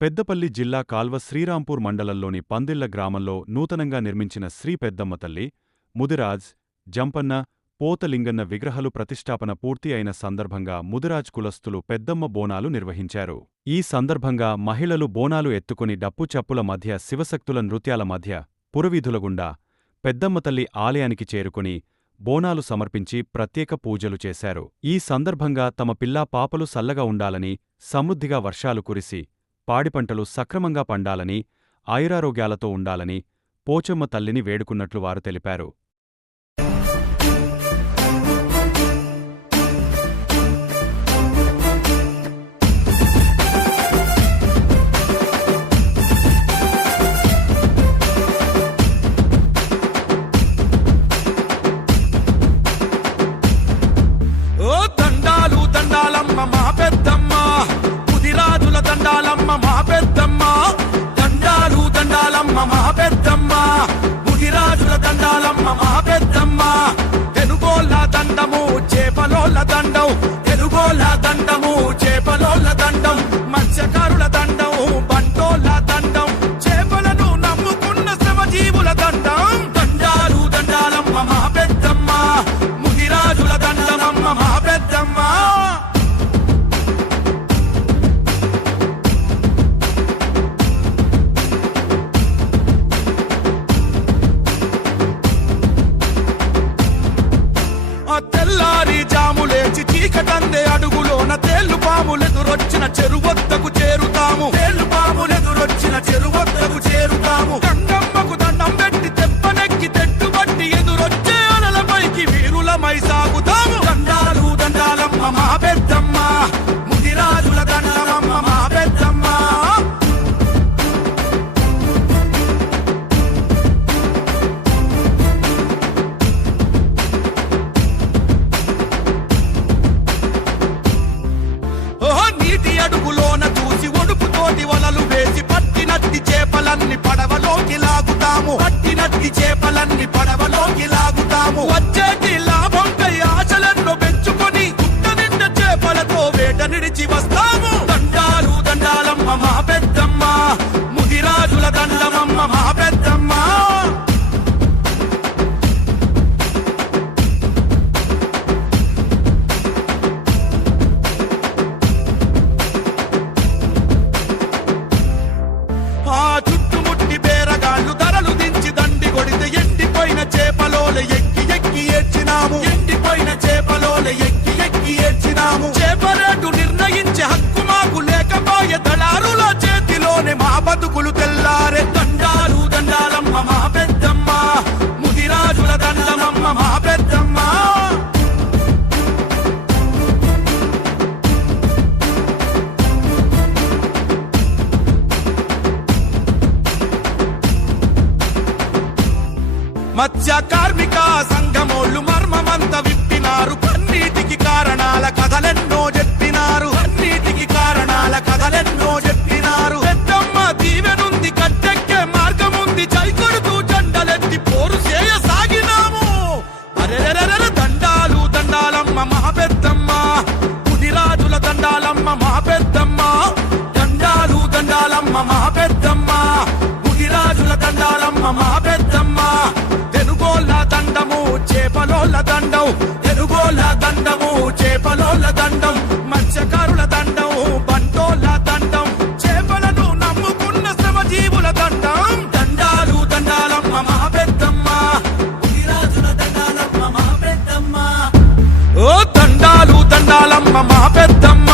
పెద్దపల్లి జిల్లా కాల్వ శ్రీరాంపూర్ మండలంలోని పందిళ్ళ గ్రామంలో నూతనంగా నిర్మించిన శ్రీ పెద్దమ్మ తల్లి ముదిరాజ్ జంపన్న పోతలింగన్న విగ్రహాలు ప్రతిష్టాపన పూర్తి అయిన సందర్భంగా ముదిరాజ్ కులస్తులు పెద్దమ్మ బోనాలు నిర్వహించారు. ఈ సందర్భంగా మహిళలు బోనాలు ఎత్తుకుని డప్పుచప్పుల మధ్య శివశక్తుల నృత్యాల మధ్య పురవీధులగుండా పెద్దమ్మ తల్లి ఆలయానికి చేరుకుని బోనాలు సమర్పించి ప్రత్యేక పూజలు చేశారు. ఈ సందర్భంగా తమ పిల్లా పాపలు సల్లగా ఉండాలని సమృద్ధిగా వర్షాలు కురిసి పాడిపంటలు సక్రమంగా పండాలని ఆయురారోగ్యాలతో ఉండాలని పోచమ్మ తల్లిని వేడుకున్నట్లు వారు తెలిపారు. ముదిరాజుల మా పెద్దమ్మ. తెలుగోళ్ళ దండము చేపలోళ్ళ దండం. చేరుతాము వేట వస్తాము. దండాలు దండాలమ్మ మా పెద్దమ్మ. ముదిరాజుల దండమమ్మ మా పెద్దమ్మ. ఆ చుట్టుముట్టి బేరగాళ్ళు ధరలు దించి దండి కొడితే ఎండిపోయిన చేపలోల ఎక్కి ఎక్కి ఏడ్చినాము. ఎండిపోయిన చేపలోల ఎక్కి ఎక్కి ఏడ్చినాము. చేప మత్స్య కార్మిక సంఘమోళ్ళు మర్మమంత విప్పినారు. అన్నిటికి కారణాల కథలెన్నో చెప్పినారు. అన్నిటికి కారణాల కథలెన్నో దండము చేపలోళ్ళ దండం మత్స్యకారుల దండం బంటోళ్ళ దండం చేపలను నమ్ముకున్న శ్రమజీవుల దండం. దండాలు దండాలమ్మ మహాపెద్దమ్మ. పెద్దమ్మ దండాలమ్మ మహాపెద్దమ్మ. ఓ దండాలు దండాలమ్మ మహాపెద్దమ్మ.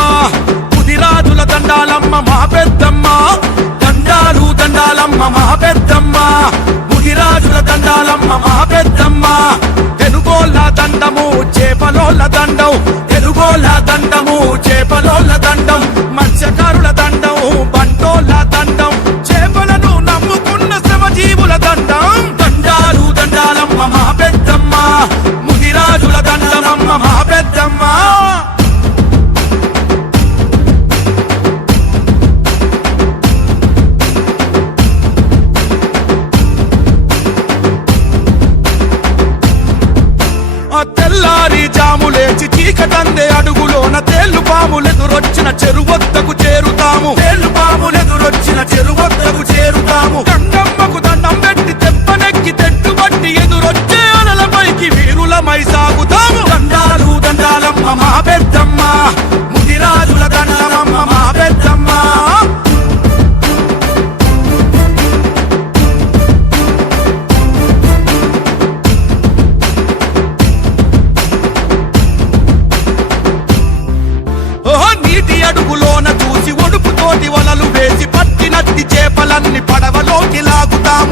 పెద్దమ్మ దండాలమ్మ మహాపెద్దమ్మ. దండాలు దండాలమ్మ మహాపెద్దమ్మ. ముదిరాజుల దండాలమ్మ మహాపెద్దమ్మ. దండము చేపలోళ్ళ దండం తెలుగోళ్ళ దండము చేపలోళ్ళ దండం. ఆ తెల్లారి జాము లేచి చీకటందే అడుగులోన తేళ్ళు పాములెదురొచ్చిన చెరువొద్దకు చేరుతాము. తేళ్ళు పాములెదురొచ్చిన చెరువొద్దకు చేరుతాము. గంగమ్మ